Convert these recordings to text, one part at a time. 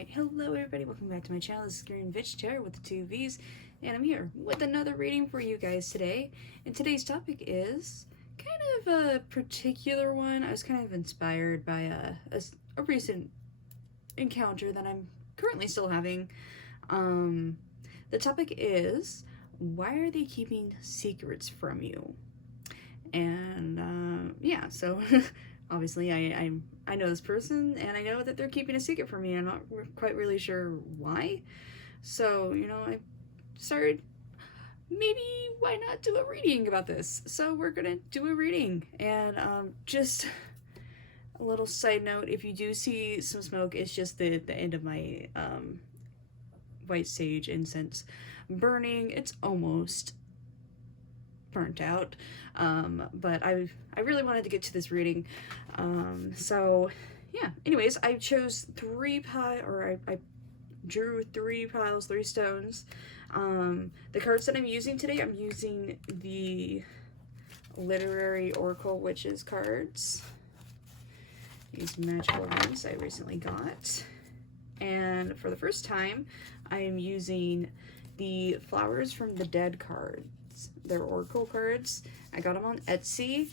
Alright, hello everybody, welcome back to my channel. This is Green Tarot with the 2 V's, and I'm here with another reading for you guys today. And today's topic is kind of a particular one. I was kind of inspired by a recent encounter that I'm currently still having. The topic is, why are they keeping secrets from you? And yeah, so obviously I know this person, and I know that they're keeping a secret from me. I'm not quite really sure why. So, you know, I started, maybe why not do a reading about this? So we're gonna do a reading. And just a little side note, if you do see some smoke, it's just the end of my white sage incense burning. It's almost burnt out, but I really wanted to get to this reading, so yeah. Anyways, I chose I drew 3 piles, 3 stones. The cards that I'm using today, I'm using the Literary Oracle Witches cards, these magical ones I recently got. And for the first time, I am using the Flowers from the Dead cards. They're oracle cards. I got them on Etsy.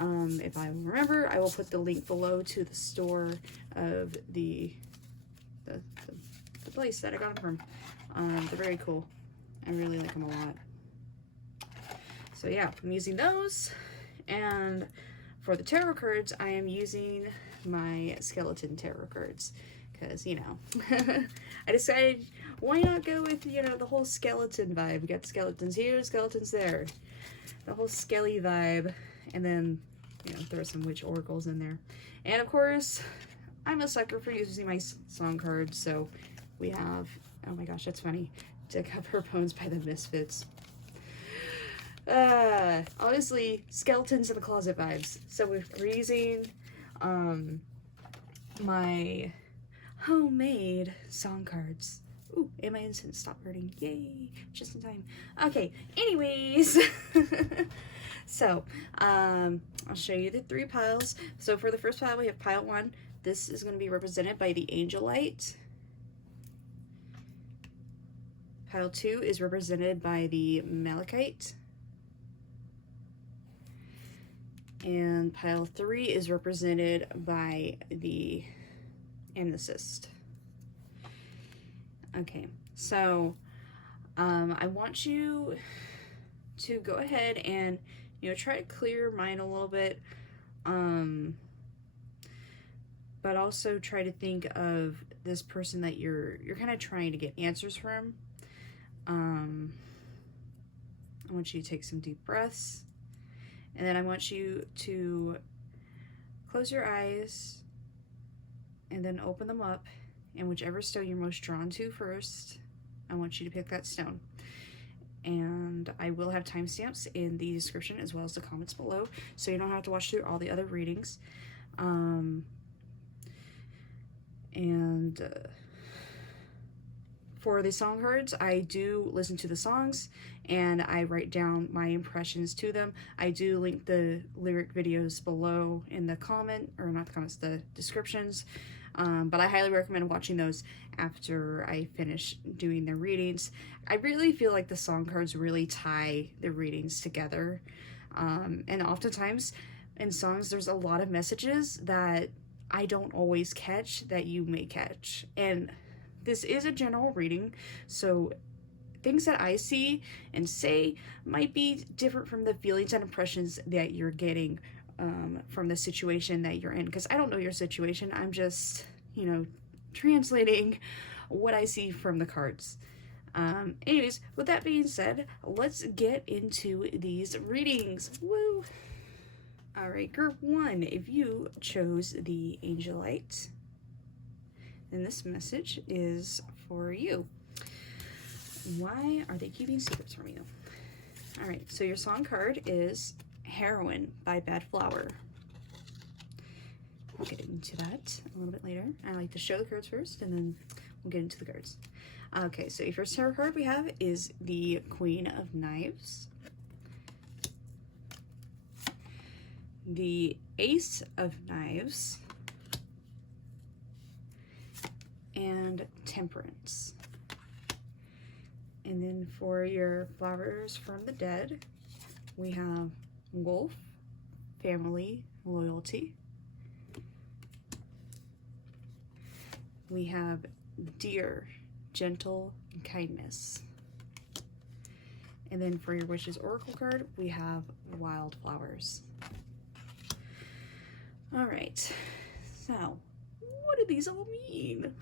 If I remember, I will put the link below to the store of the place that I got them from. They're very cool. I really like them a lot. So yeah, I'm using those. And for the tarot cards, I am using my skeleton tarot cards. Because, you know, I decided, why not go with, you know, the whole skeleton vibe? We got skeletons here, skeletons there. The whole skelly vibe. And then, you know, throw some witch oracles in there. And, of course, I'm a sucker for using my song cards. So we have, oh my gosh, that's funny. Dig Up Her Bones by the Misfits. Honestly, skeletons in the closet vibes. So we're using my homemade song cards. Ooh, and my incense stopped burning. Yay, just in time. Okay, anyways. So, I'll show you the 3 piles. So for the first pile, we have pile 1. This is going to be represented by the Angelite. Pile 2 is represented by the Malachite. And pile 3 is represented by the Amethyst. Okay, so I want you to go ahead and, you know, try to clear your mind a little bit, but also try to think of this person that you're kind of trying to get answers from. I want you to take some deep breaths, and then I want you to close your eyes and then open them up, and whichever stone you're most drawn to first, I want you to pick that stone. And I will have timestamps in the description as well as the comments below, so you don't have to watch through all the other readings. For the song cards, I do listen to the songs and I write down my impressions to them. I do link the lyric videos below in the comment, or not the comments, the descriptions. But I highly recommend watching those after I finish doing their readings. I really feel like the song cards really tie the readings together. And oftentimes in songs, there's a lot of messages that I don't always catch that you may catch. And this is a general reading, so things that I see and say might be different from the feelings and impressions that you're getting from the situation that you're in, because I don't know your situation. I'm just, you know, translating what I see from the cards. Anyways, with that being said, let's get into these readings. Woo! Alright, group 1, if you chose the Angelite, then this message is for you. Why are they keeping secrets from you? Alright, so your song card is Heroin by Badflower. We'll get into that a little bit later. I like to show the cards first, and then we'll get into the cards. Okay, so your first tarot card we have is the Queen of Knives, the Ace of Knives, and Temperance. And then for your flowers from the dead, we have Wolf, Family, Loyalty. We have Deer, Gentle, and Kindness. And then for your Wishes Oracle card, we have Wildflowers. Alright, so what do these all mean?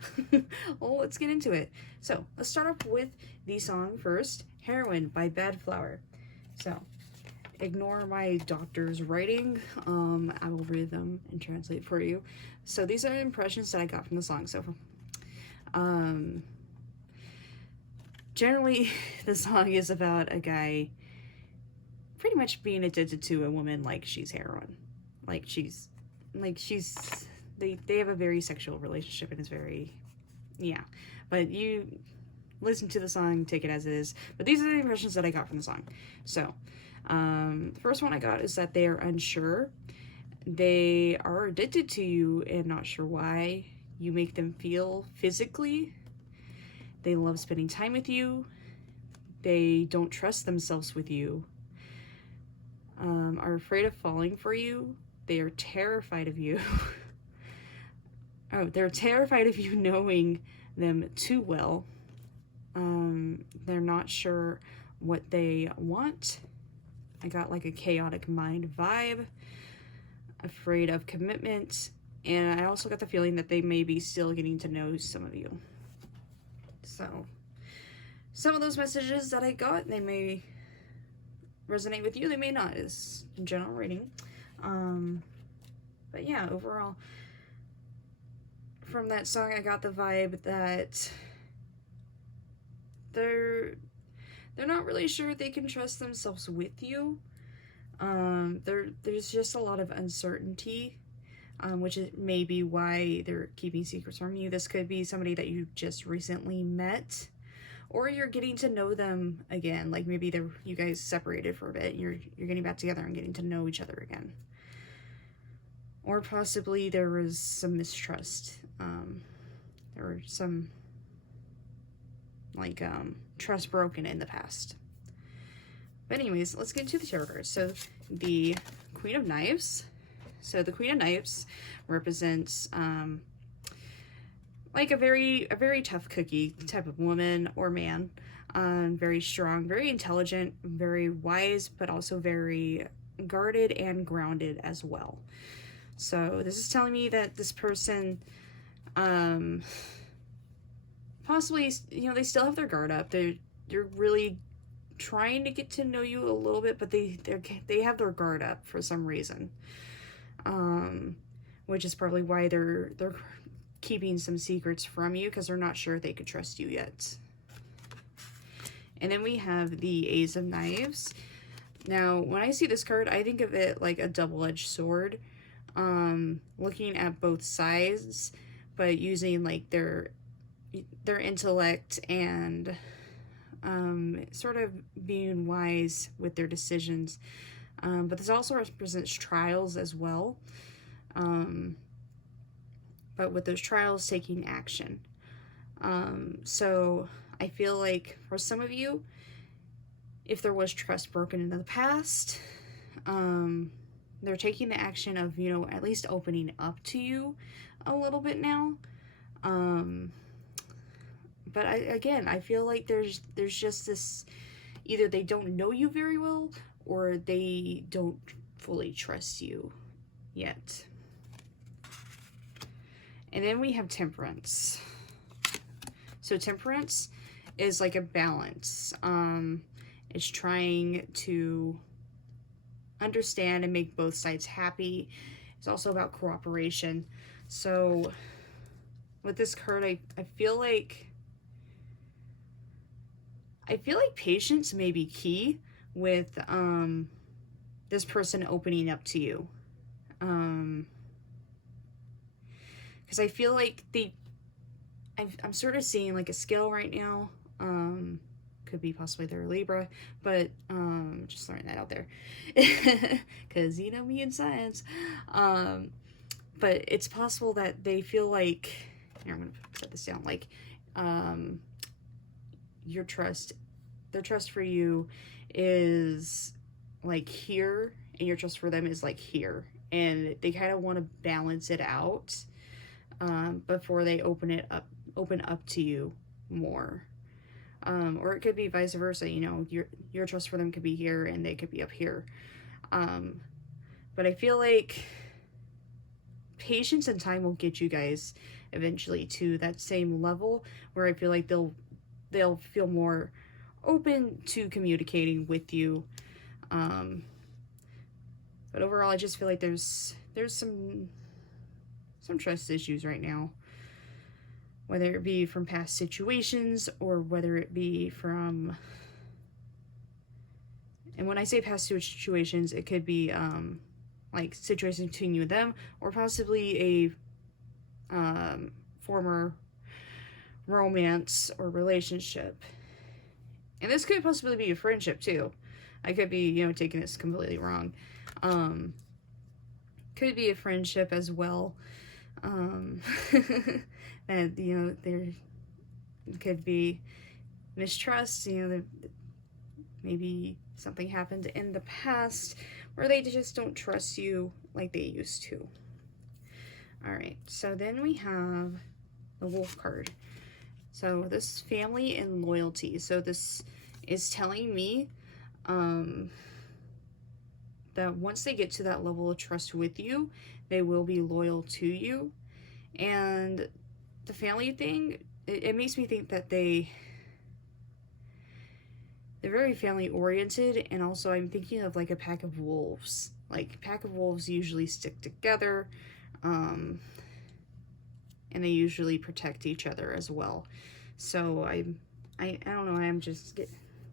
Well, let's get into it. So, let's start off with the song first, Heroin by Badflower. So, ignore my doctor's writing. I will read them and translate for you. So, these are impressions that I got from the song. So, generally, the song is about a guy pretty much being addicted to a woman like she's heroin. They have a very sexual relationship and it's very, yeah. But you listen to the song, take it as it is. But these are the impressions that I got from the song. So, the first one I got is that they are unsure. They are addicted to you and not sure why. You make them feel physically. They love spending time with you. They don't trust themselves with you. Are afraid of falling for you. They are terrified of you. Oh, they're terrified of you knowing them too well. They're not sure what they want. I got like a chaotic mind vibe. Afraid of commitment. And I also got the feeling that they may be still getting to know some of you. So, some of those messages that I got, they may resonate with you, they may not. It's a general reading. But yeah, overall, from that song, I got the vibe that they're not really sure they can trust themselves with you. There's just a lot of uncertainty, which is maybe why they're keeping secrets from you. This could be somebody that you just recently met, or you're getting to know them again. Like maybe you guys separated for a bit. You're getting back together and getting to know each other again. Or possibly there was some mistrust. There were some trust broken in the past. But anyways, let's get into the tarot cards. So the Queen of Knives. So the Queen of Knives represents like a very tough cookie type of woman or man. Very strong, very intelligent, very wise, but also very guarded and grounded as well. So this is telling me that this person possibly, they still have their guard up. They're really trying to get to know you a little bit, but they have their guard up for some reason. Which is probably why they're keeping some secrets from you, because they're not sure they could trust you yet. And then we have the Ace of Knives. Now, when I see this card, I think of it like a double-edged sword. Looking at both sides, but using like their intellect and sort of being wise with their decisions. But this also represents trials as well. But with those trials, taking action. So I feel like for some of you, if there was trust broken in the past, they're taking the action of, at least opening up to you a little bit now. But I feel like there's just this, either they don't know you very well, or they don't fully trust you yet. And then we have Temperance. So Temperance is like a balance. It's trying to understand and make both sides happy. It's also about cooperation. So with this card, I feel like patience may be key with this person opening up to you. Because I feel like I'm sort of seeing like a scale right now. Could be possibly they're Libra, but just throwing that out there. Because me in science. But it's possible that they feel like here, I'm going to set this down, like, their trust for you is like here, and your trust for them is like here, and they kind of want to balance it out before they open up to you more. Or it could be vice versa, you know, your trust for them could be here and they could be up here. But I feel like patience and time will get you guys eventually to that same level where I feel like they'll feel more open to communicating with you. But overall, I just feel like there's some trust issues right now, whether it be from past situations or whether it be from, and when I say past situations, it could be like situations between you and them, or possibly a former romance or relationship. And this could possibly be a friendship too. I could be, you know, taking this completely wrong. Could be a friendship as well. That, you know, there could be mistrust, you know, maybe something happened in the past where they just don't trust you like they used to. Alright, so then we have the Wolf card. So this family and loyalty. So this is telling me that once they get to that level of trust with you, they will be loyal to you. And the family thing, it makes me think that they're very family oriented, and also I'm thinking of like a pack of wolves. Like, a pack of wolves usually stick together, and they usually protect each other as well. So I don't know, I'm just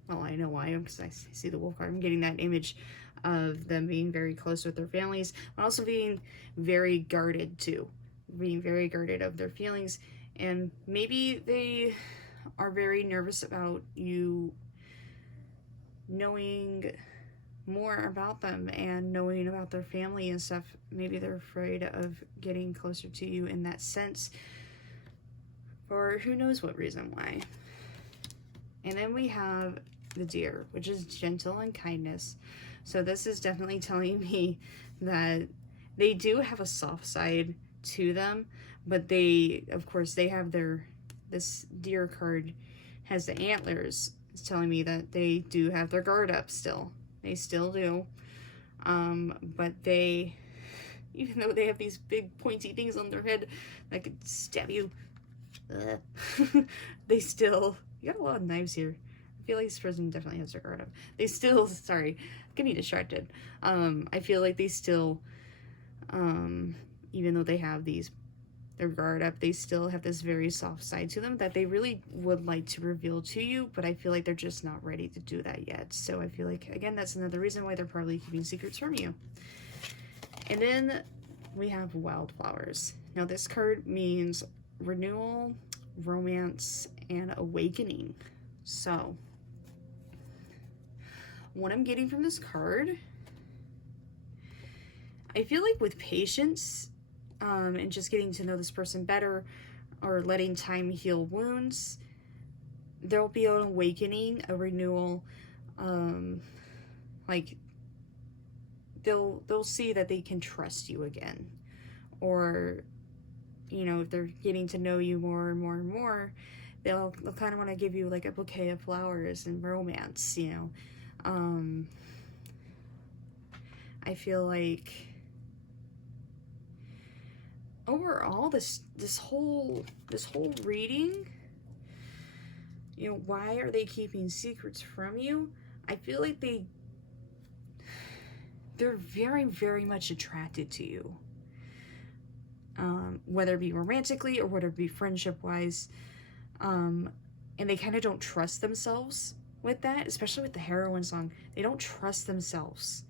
well, I know why I am, because I see the wolf card. I'm getting that image of them being very close with their families, but also being very guarded too, being very guarded of their feelings. And maybe they are very nervous about you knowing more about them and knowing about their family and stuff. Maybe they're afraid of getting closer to you in that sense, or who knows what reason why. And then we have the Deer, which is gentle and kindness. So this is definitely telling me that they do have a soft side to them, but they, of course, they have this Deer card has the antlers. It's telling me that they do have their guard up still. They still do. But they, even though they have these big pointy things on their head that could stab you, they still, you got a lot of knives here. I feel like this person definitely has their guard up. They still, sorry, get me distracted. I feel like they still, even though they have their guard up, they still have this very soft side to them that they really would like to reveal to you, but I feel like they're just not ready to do that yet. So I feel like, again, that's another reason why they're probably keeping secrets from you. And then we have Wildflowers. Now this card means renewal, romance, and awakening. So what I'm getting from this card, I feel like with patience and just getting to know this person better, or letting time heal wounds, there'll be an awakening, a renewal. Like they'll see that they can trust you again, or, you know, if they're getting to know you more and more and more, they'll kind of want to give you like a bouquet of flowers and romance, you know. I feel like overall this whole reading, you know, why are they keeping secrets from you? I feel like they're very, very much attracted to you, whether it be romantically or whether it be friendship wise, and they kind of don't trust themselves with that, especially with the Heroin song. They don't trust themselves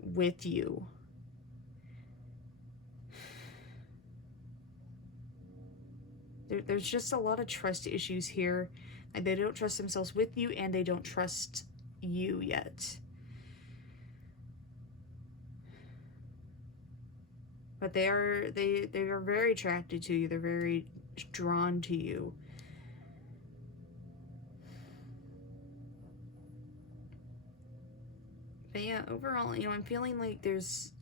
with you. There's just a lot of trust issues here. Like, they don't trust themselves with you, and they don't trust you yet. But they are very attracted to you. They're very drawn to you. But yeah, overall, you know, I'm feeling like there's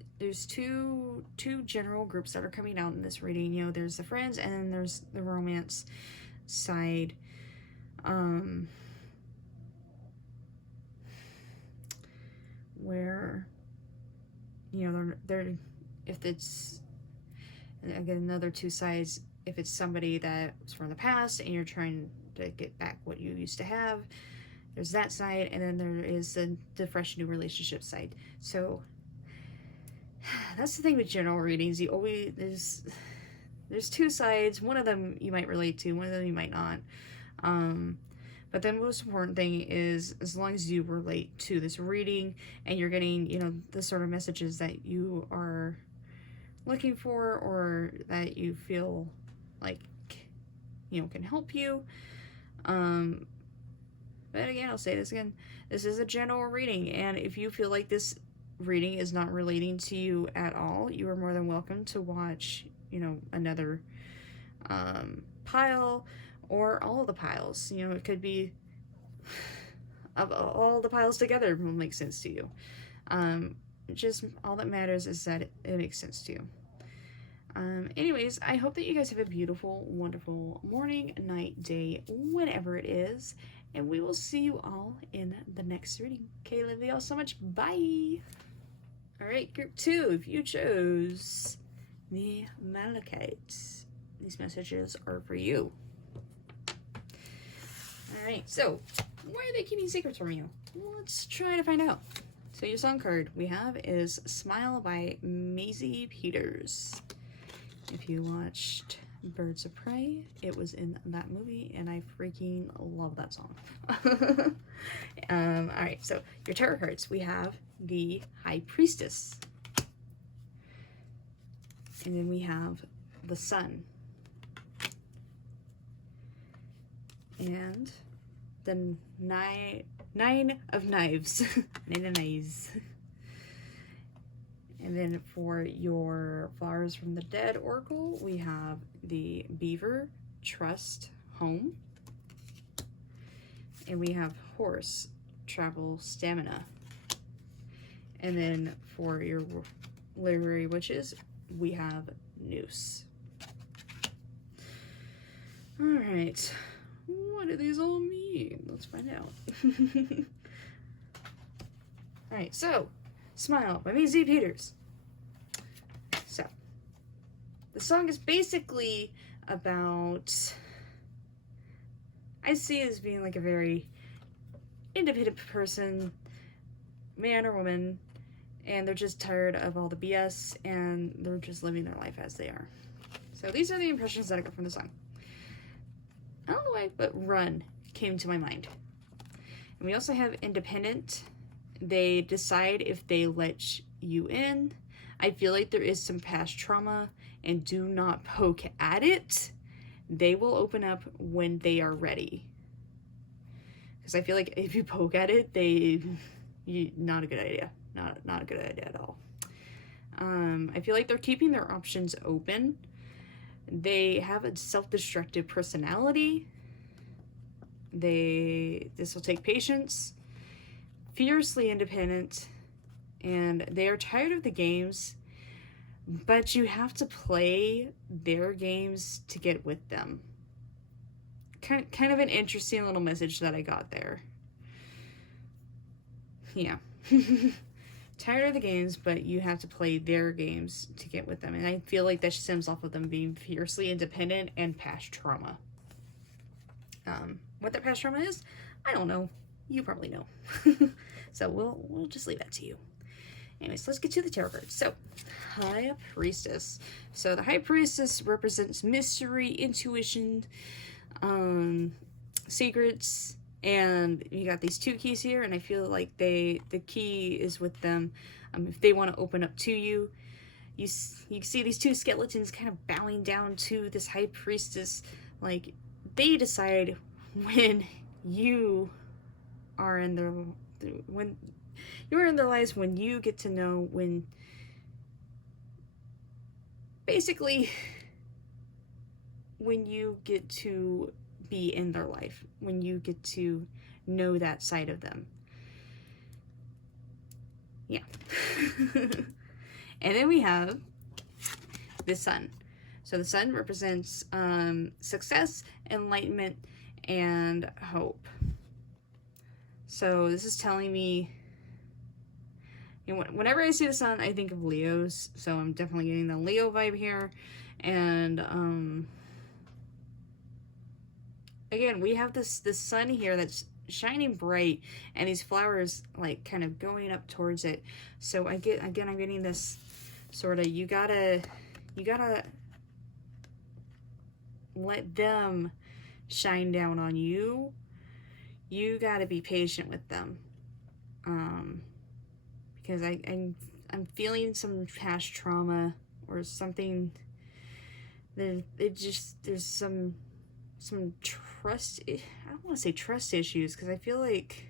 two general groups that are coming out in this reading. You know, there's the friends and then there's the romance side. Where, you know, they're if it's, again, another two sides, if it's somebody that's from the past and you're trying to get back what you used to have, there's that side, and then there is the fresh new relationship side. So that's the thing with general readings. You always, there's two sides. One of them you might relate to, one of them you might not. But the most important thing is, as long as you relate to this reading and you're getting, you know, the sort of messages that you are looking for, or that you feel like, you know, can help you. But again, I'll say this again, this is a general reading, and if you feel like this reading is not relating to you at all, you are more than welcome to watch, you know, another pile, or all of the piles. You know, it could be of all the piles together will make sense to you. Just all that matters is that it makes sense to you. Anyways, I hope that you guys have a beautiful, wonderful morning, night, day, whenever it is, and we will see you all in the next reading. Okay, love you all so much. Bye! Alright, group 2, if you chose the Malachite, these messages are for you. Alright, so, why are they keeping secrets from you? Well, let's try to find out. So your song card we have is Smile by Maisie Peters. If you watched Birds of Prey, it was in that movie, and I freaking love that song. Alright, so your tarot cards, we have the High Priestess. And then we have the Sun. And the Nine of Knives. Nine of Knives. And then for your Flowers from the Dead Oracle, we have the Beaver, Trust, Home. And we have Horse, Travel, Stamina. And then for your Literary Witches, we have Noose. Alright. What do these all mean? Let's find out. Alright, so, Smile by Maisie Peters. So, the song is basically about, I see it as being like a very independent person, man or woman, and they're just tired of all the BS, and they're just living their life as they are. So these are the impressions that I got from the song. I don't know why, but Run came to my mind. And we also have Independent. They decide if they let you in. I feel like there is some past trauma, and do not poke at it. They will open up when they are ready. Because I feel like if you poke at it, not a good idea. Not a good idea at all. I feel like they're keeping their options open. They have a self-destructive personality. This will take patience. Fiercely independent, and they are tired of the games, but you have to play their games to get with them. Kind of an interesting little message that I got there. Yeah. Tired of the games, but you have to play their games to get with them. And I feel like that stems off of them being fiercely independent and past trauma. What their past trauma is, I don't know. You probably know. So we'll just leave that to you. Anyways, let's get to the tarot cards. So, High Priestess. So the High Priestess represents mystery, intuition, secrets, and you got these two keys here, and I feel like the key is with them. If they want to open up to you, you see these two skeletons kind of bowing down to this High Priestess. Like, they decide when you are in their lives, when you get to know, when when you get to be in their life, when you get to know that side of them. Yeah. And then we have the sun. So the sun represents success, enlightenment, and hope. So this is telling me, you know, whenever I see the sun, I think of Leos. So I'm definitely getting the Leo vibe here. And again, we have this sun here that's shining bright, and these flowers like kind of going up towards it. So I'm getting this sort of, you gotta let them shine down on you. You gotta be patient with them, because I'm feeling some past trauma or something. There's some trust, I don't want to say trust issues, because I feel like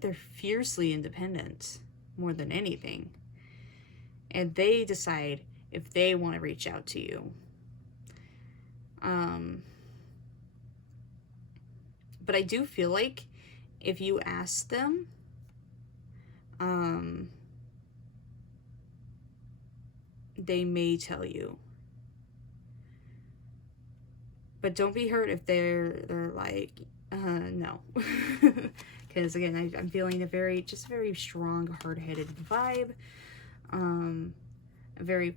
they're fiercely independent more than anything, and they decide if they want to reach out to you. But I do feel like if you ask them, they may tell you. But don't be hurt if they're like, no. Because again, I'm feeling a very strong, hard-headed vibe. A very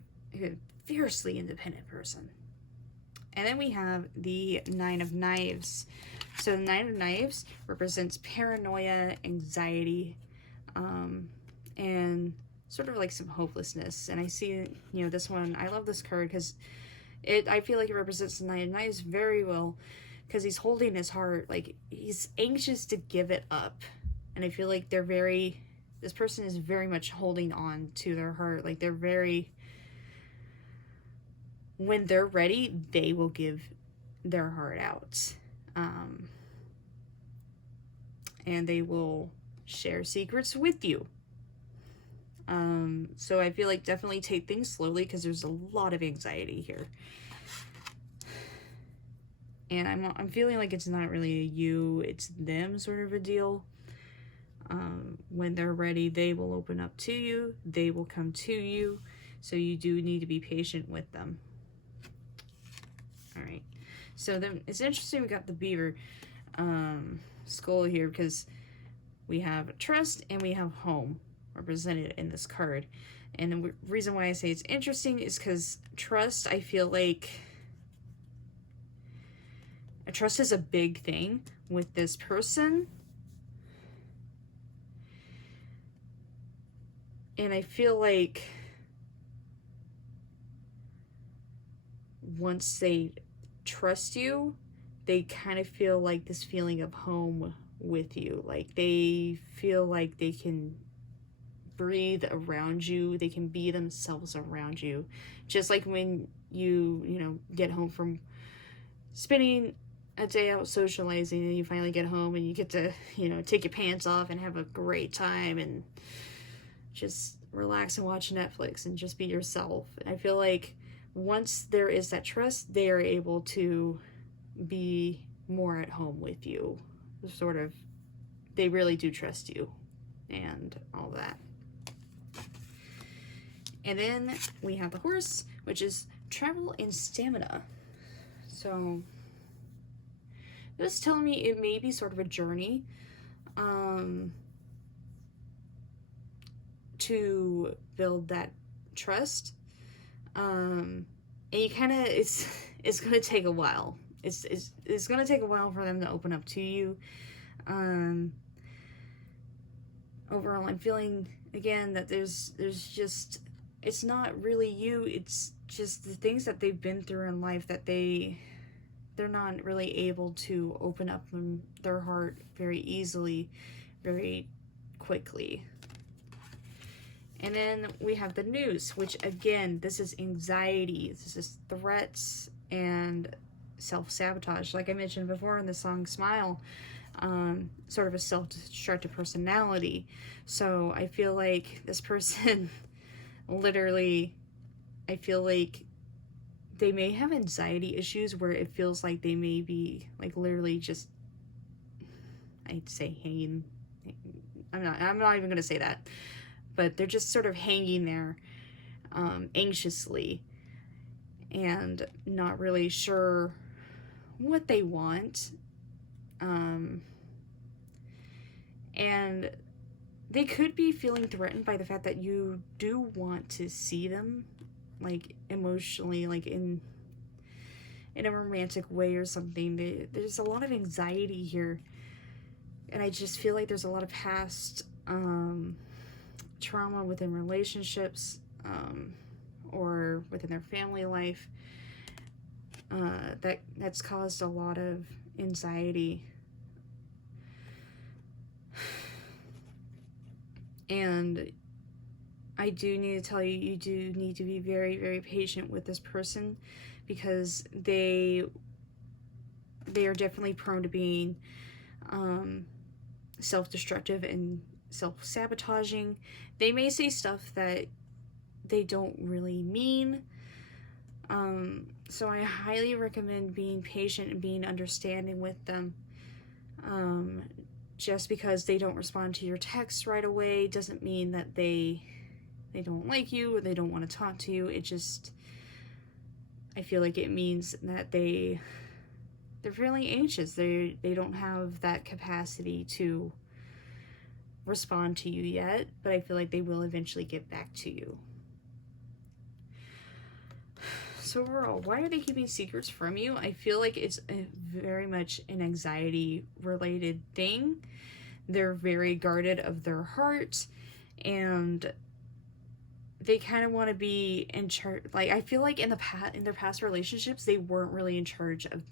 fiercely independent person. And then we have the Nine of Knives. So the Nine of Knives represents paranoia, anxiety, and sort of like some hopelessness. And I see, you know, this one, I love this card because I feel like it represents the Nine of Knives very well, because he's holding his heart, like he's anxious to give it up. And I feel like this person is very much holding on to their heart. Like when they're ready, they will give their heart out. And they will share secrets with you. So I feel like definitely take things slowly, because there's a lot of anxiety here. And I'm feeling like it's not really a you, it's them sort of a deal. When they're ready, they will open up to you. They will come to you. So you do need to be patient with them. All right. So then it's interesting we got the beaver skull here, because we have trust and we have home represented in this card. And the reason why I say it's interesting is because trust, I feel like trust is a big thing with this person. And I feel like once they trust you, they kind of feel like this feeling of home with you. Like they feel like they can breathe around you. They can be themselves around you. Just like when you get home from spending a day out socializing, and you finally get home and you get to, take your pants off and have a great time and just relax and watch Netflix and just be yourself. And I feel like once there is that trust, they are able to be more at home with you. Sort of, they really do trust you and all that. And then we have the horse, which is travel and stamina. So this is telling me it may be sort of a journey to build that trust. And you kind of, it's going to take a while. It's going to take a while for them to open up to you. Overall, I'm feeling, again, that there's just, it's not really you, it's just the things that they've been through in life that they're not really able to open up their heart very easily, very quickly. And then we have the Noose, which again, this is anxiety, this is threats and self-sabotage. Like I mentioned before in the song Smile, sort of a self-destructive personality. So I feel like this person literally, I feel like they may have anxiety issues where it feels like they may be, like, literally just, I'd say hanging. I'm not even gonna say that, but they're just sort of hanging there, anxiously, and not really sure what they want. And they could be feeling threatened by the fact that you do want to see them, like, emotionally, like in a romantic way or something. There's a lot of anxiety here, and I just feel like there's a lot of past trauma within relationships, or within their family life, that's caused a lot of anxiety. And I do need to tell you, you do need to be very, very patient with this person, because they are definitely prone to being self-destructive and self-sabotaging. They may say stuff that they don't really mean. So I highly recommend being patient and being understanding with them. Just because they don't respond to your text right away doesn't mean that they don't like you or they don't want to talk to you. It just, I feel like it means that they're really anxious. They don't have that capacity to respond to you yet, but I feel like they will eventually get back to you. So overall, why are they keeping secrets from you? I feel like it's very much an anxiety related thing. They're very guarded of their heart, and they kind of want to be in charge. Like, I feel like in their past relationships, they weren't really in charge of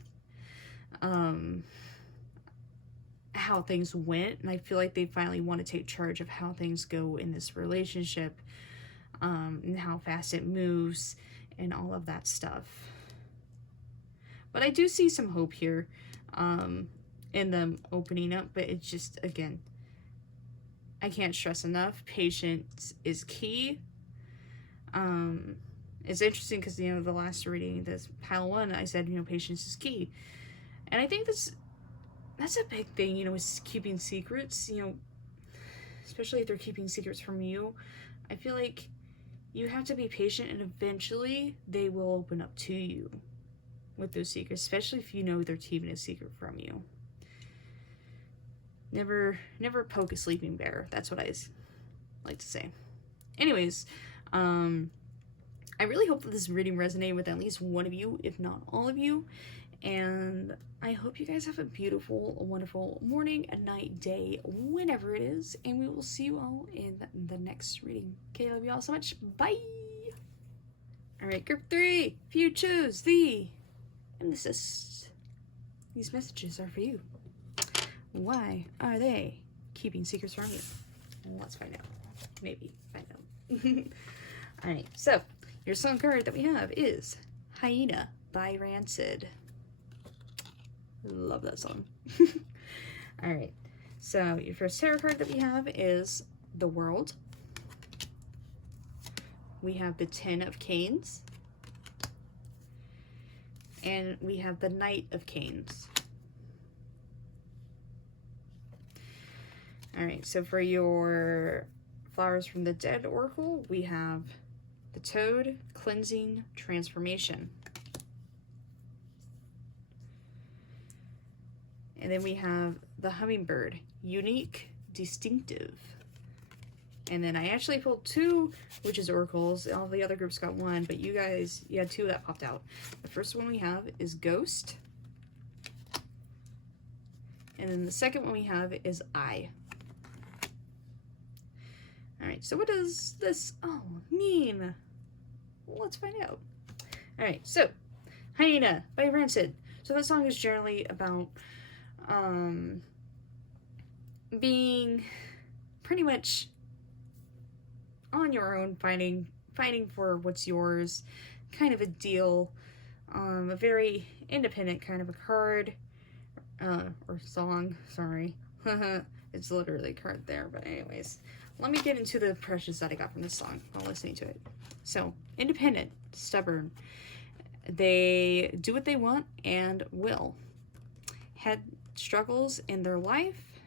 how things went, and I feel like they finally want to take charge of how things go in this relationship, and how fast it moves and all of that stuff. But I do see some hope here in them opening up, but it's just, again, I can't stress enough, patience is key. It's interesting because, you know, the last reading, this pile 1, I said, you know, patience is key. And I think that's a big thing, you know, is keeping secrets, you know, especially if they're keeping secrets from you. I feel like you have to be patient, and eventually they will open up to you with those secrets, especially if you know they're keeping a secret from you. Never poke a sleeping bear. That's what I like to say. Anyways, I really hope that this reading resonated with at least one of you, if not all of you. And I hope you guys have a beautiful, wonderful morning, a night, day, whenever it is. And we will see you all in the next reading. Okay, I love you all so much. Bye! Alright, group 3. If you chose the Amethyst, these messages are for you. Why are they keeping secrets from you? Let's find out. Maybe find out. Alright, so your song card that we have is Hyena by Rancid. Love that song. Alright, so your first tarot card that we have is the World. We have the 10 of Canes. And we have the Knight of Canes. Alright, so for your Flowers from the Dead Oracle, we have the Toad, Cleansing, Transformation. And then we have the Hummingbird, Unique, Distinctive. And then I actually pulled 2 Witches Oracles. All the other groups got 1, but you guys, you had 2 that popped out. The first one we have is Ghost. And then the second one we have is Eye. Alright, so what does this all mean? Let's find out. Alright, so Hyena by Rancid. So that song is generally about being pretty much on your own, fighting for what's yours, kind of a deal. A very independent kind of a card, or song, sorry. It's literally a card there, but anyways. let me get into the impressions that I got from this song while listening to it. So, independent, stubborn. They do what they want and will. Had struggles in their life.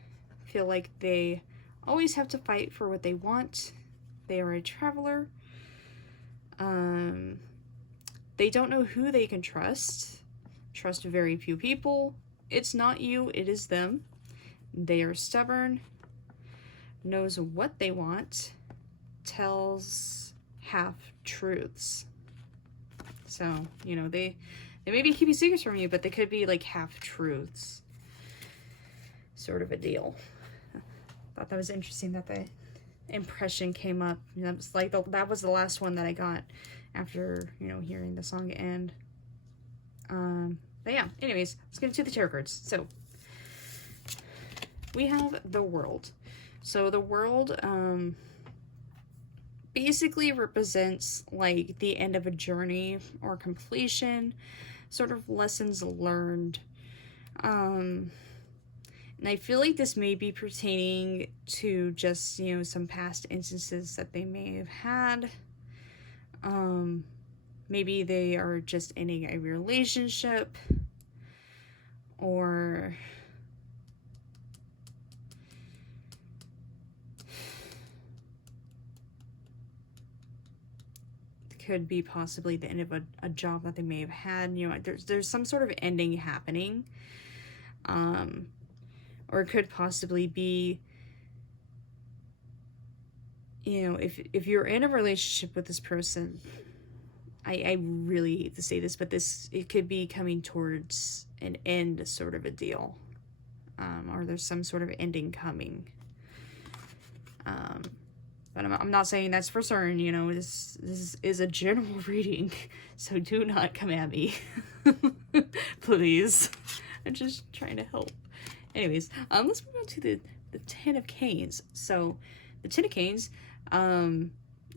Feel like they always have to fight for what they want. They are a traveler. They don't know who they can trust. Trust very few people. It's not you, it is them. They are stubborn. Knows what they want. Tells half-truths. So, you know, they may be keeping secrets from you, but they could be like half-truths. Sort of a deal. Thought that was interesting that the impression came up. That was like that was the last one that I got after, you know, hearing the song end. But yeah, anyways, let's get into the tarot cards. So we have the World. So the World basically represents like the end of a journey or completion, sort of lessons learned. And I feel like this may be pertaining to just, you know, some past instances that they may have had. Maybe they are just ending a relationship, or it could be possibly the end of a job that they may have had. You know, there's some sort of ending happening. Or it could possibly be, you know, if you're in a relationship with this person, I really hate to say this, but it could be coming towards an end sort of a deal. Or there's some sort of ending coming. But I'm not saying that's for certain, you know, this is a general reading, so do not come at me. Please. I'm just trying to help. Anyways, let's move on to the Ten of Canes. So, the Ten of Canes,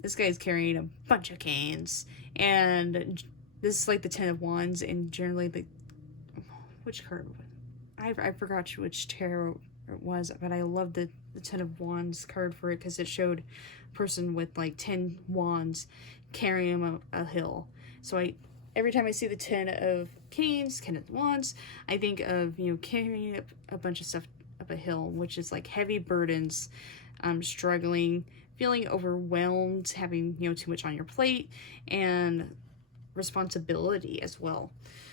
this guy's carrying a bunch of canes, and this is like the Ten of Wands, and generally the, which card? I forgot which tarot it was, but I love the Ten of Wands card for it, because it showed a person with like 10 wands carrying a hill. So every time I see the Ten of Canes, Ten of Wands, I think of, you know, carrying up a bunch of stuff up a hill, which is like heavy burdens, struggling, feeling overwhelmed, having, you know, too much on your plate, and responsibility as well.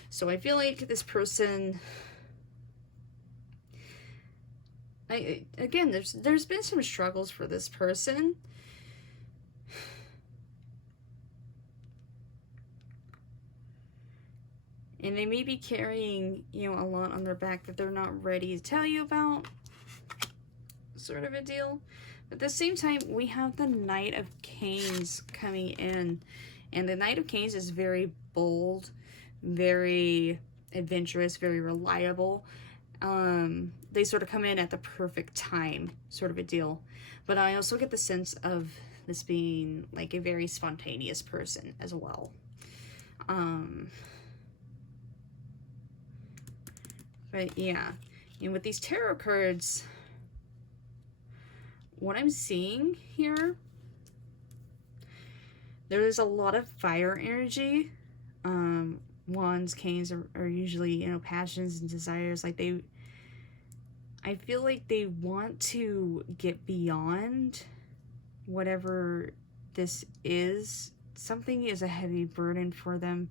So I feel like this person, again, there's been some struggles for this person. And they may be carrying, you know, a lot on their back that they're not ready to tell you about. Sort of a deal. But at the same time, we have the Knight of Canes coming in. And the Knight of Canes is very bold, very adventurous, very reliable. They sort of come in at the perfect time, sort of a deal. But I also get the sense of this being like a very spontaneous person as well. But yeah, and with these tarot cards, what I'm seeing here, there is a lot of fire energy. Wands, canes are usually, you know, passions and desires. Like I feel like they want to get beyond whatever this is. Something is a heavy burden for them.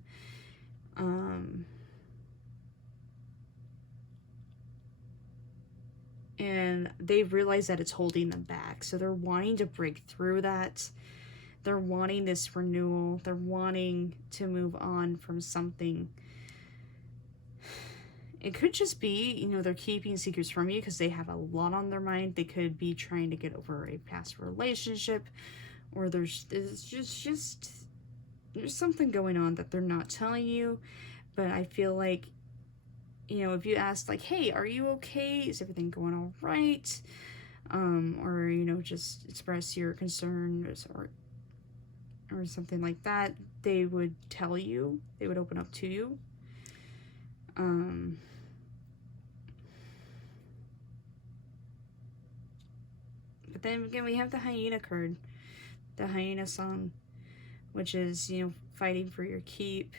And they realize that it's holding them back. So they're wanting to break through that. They're wanting this renewal. They're wanting to move on from something. It could just be, you know, they're keeping secrets from you because they have a lot on their mind. They could be trying to get over a past relationship, or there's something going on that they're not telling you. But I feel like, you know, if you ask like, hey, are you okay? Is everything going all right? Or, you know, just express your concerns or something like that, they would tell you. They would open up to you. But But then again, we have the Hyena card, the Hyena song, which is, you know, fighting for your keep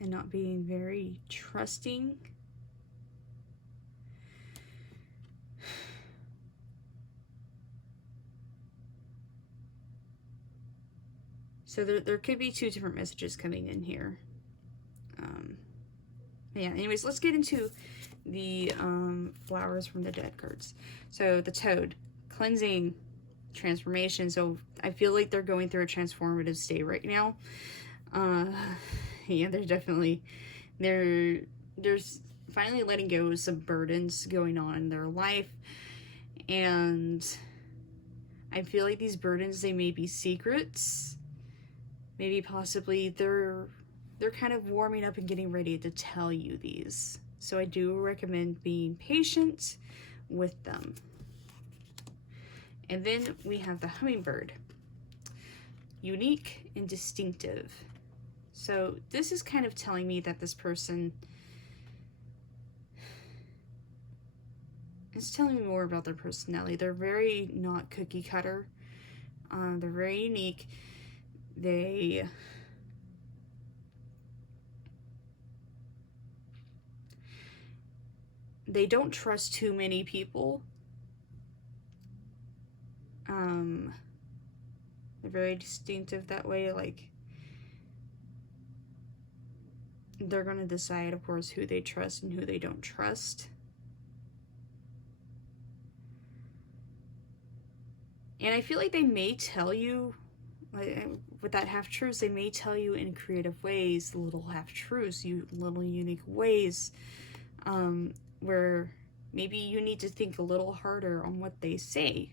and not being very trusting. So there could be two different messages coming in here. Yeah, anyways, let's get into the flowers from the dead cards. So the Toad, cleansing, transformation. So I feel like they're going through a transformative state right now. Yeah, they're definitely, there's finally letting go of some burdens going on in their life. And I feel like these burdens, they may be secrets. Maybe possibly they're kind of warming up and getting ready to tell you these. So I do recommend being patient with them. And then we have the Hummingbird, unique and distinctive. So this is kind of telling me that this person is telling me more about their personality. They're very not cookie cutter. They're very unique. They don't trust too many people. They're very distinctive that way. Like, they're going to decide, of course, who they trust and who they don't trust. And I feel like they may tell you, like, with that half-truths, they may tell you in creative ways, little half-truths, little unique ways, where maybe you need to think a little harder on what they say.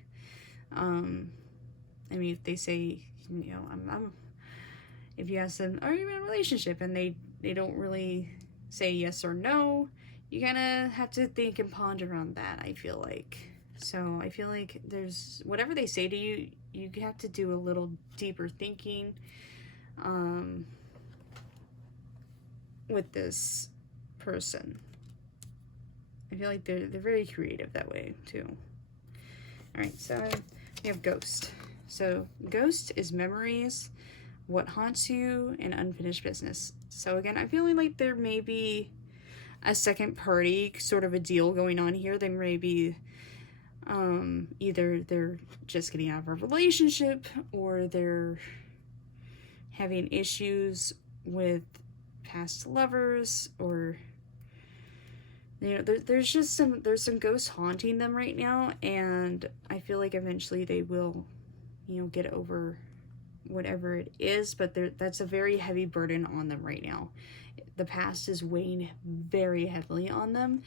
I mean, if they say, you know, if you ask them, are you in a relationship, and they don't really say yes or no, you kind of have to think and ponder on that, I feel like. So I feel like there's, whatever they say to you, you have to do a little deeper thinking with this person. I feel like they're very creative that way too. Alright, so we have Ghost. So Ghost is memories, what haunts you, and unfinished business. So again, I'm feeling like there may be a second party sort of a deal going on here. There may be either they're just getting out of a relationship, or they're having issues with past lovers, or, you know, there's some ghosts haunting them right now, and I feel like eventually they will, you know, get over whatever it is, but that's a very heavy burden on them right now. The past is weighing very heavily on them,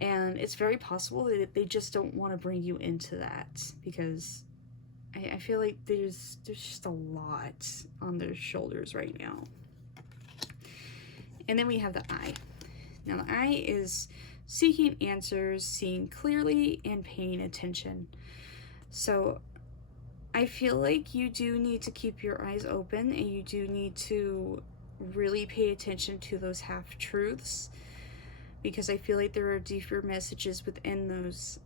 and it's very possible that they just don't want to bring you into that, because I feel like there's just a lot on their shoulders right now. And then we have the Eye. Now the Eye is seeking answers, seeing clearly, and paying attention. So I feel like you do need to keep your eyes open, and you do need to really pay attention to those half-truths, because I feel like there are deeper messages within those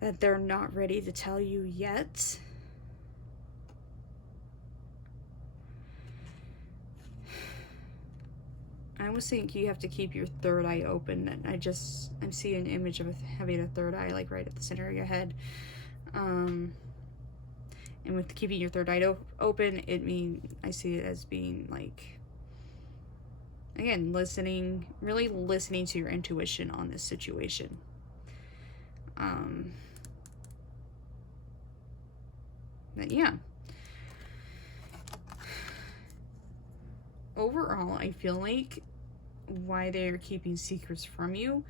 that they're not ready to tell you yet. I almost think you have to keep your third eye open, and I'm seeing an image of having a third eye like right at the center of your head. And with keeping your third eye open, I see it as being like, again, really listening to your intuition on this situation. But yeah. Overall, I feel like why they are keeping secrets from you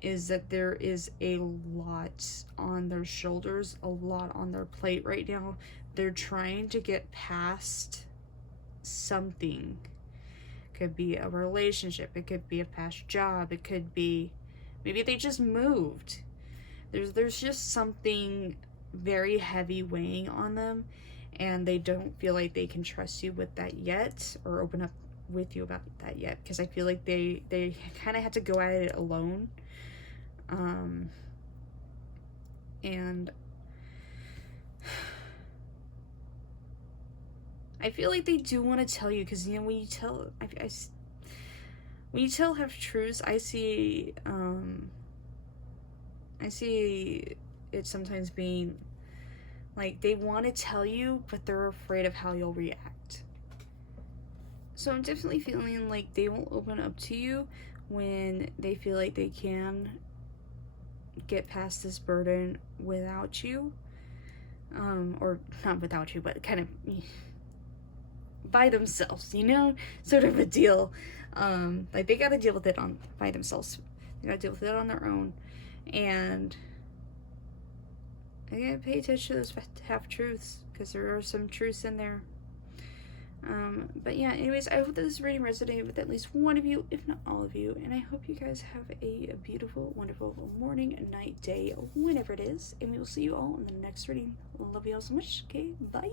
is that there is a lot on their shoulders, a lot on their plate right now. They're trying to get past something. It could be a relationship, it could be a past job, it could be maybe they just moved. There's just something very heavy weighing on them, and they don't feel like they can trust you with that yet, or open up with you about that yet, because I feel like they kind of had to go at it alone. And I feel like they do want to tell you, because, you know, when you tell, when you tell half-truths, I see it sometimes being, like, they want to tell you, but they're afraid of how you'll react. So I'm definitely feeling like they won't open up to you when they feel like they can get past this burden without you. Or not without you, but kind of by themselves, you know? Sort of a deal. Like, they gotta deal with it by themselves. They gotta deal with it on their own. And I gotta pay attention to those half-truths, because there are some truths in there. But yeah, anyways, I hope that this reading resonated with at least one of you, if not all of you, and I hope you guys have a beautiful, wonderful morning, night, day, whenever it is, and we will see you all in the next reading. Love you all so much. Okay, bye!